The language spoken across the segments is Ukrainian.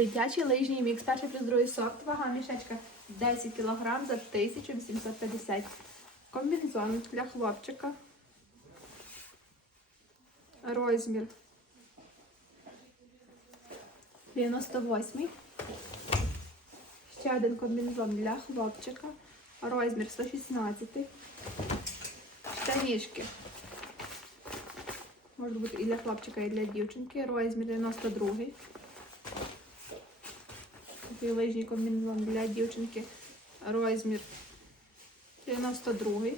Дитячий лижній мікс, перший плюс другий сорт, вага мішечка 10 кг за 1850. Комбінезон для хлопчика. Розмір 98. Ще один комбінезон для хлопчика. Розмір 116. Штанішки. Може бути і для хлопчика, і для дівчинки. Розмір 92. Такий лижній комбінезон для дівчинки. Розмір 92.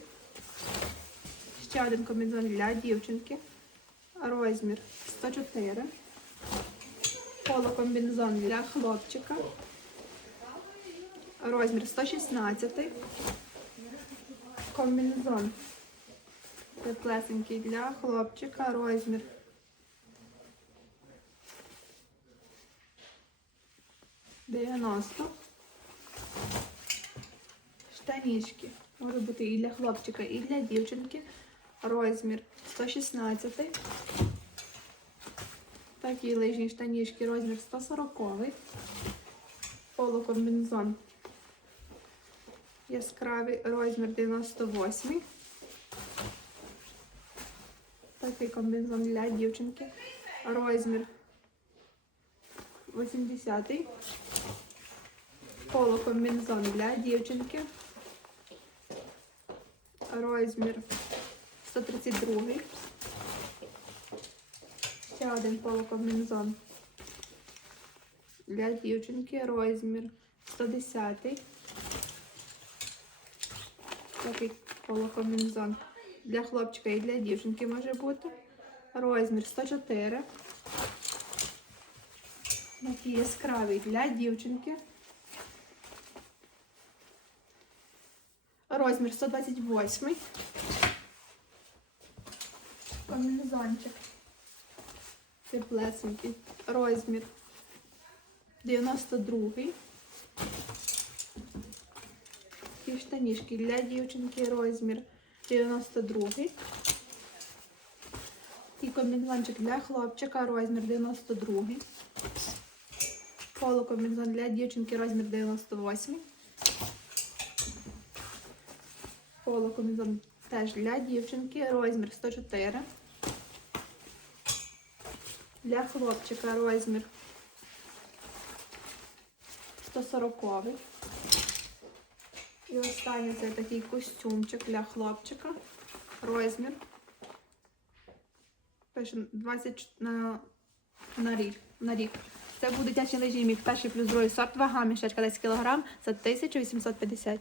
Ще один комбінезон для дівчинки. Розмір 104. Полокомбінезон для хлопчика. Розмір 116. Комбінезон теплесенький для хлопчика. Розмір Дев'яносто. Штанішки. Може бути і для хлопчика, і для дівчинки. Розмір 116. Такі лижні штанішки, розмір 140. Полукомбінезон. Яскравий розмір 98. Такий комбінезон для дівчинки. Розмір 80. Полукомбінезон для дівчинки. Розмір 132. Ще один полукомбінезон для дівчинки. Розмір 110. Такий полукомбінезон для хлопчика і для дівчинки може бути. Розмір 104. Такий яскравий для дівчинки. Розмір 128. Комбінезончик. Теплесенький. Розмір 92. Такі штанішки для дівчинки. Розмір 92. І комбінезончик для хлопчика. Розмір 92. Полукомбінезон для дівчинки. Розмір 98. Полукомбінезон теж для дівчинки. Розмір 104. Для хлопчика розмір 140. І останній це такий костюмчик для хлопчика. Розмір. Пише 20 на, на рік. На рік. Це буде дитячий лижній мік, перший плюс другий сорт, вага мішечка 10 кг за 1850.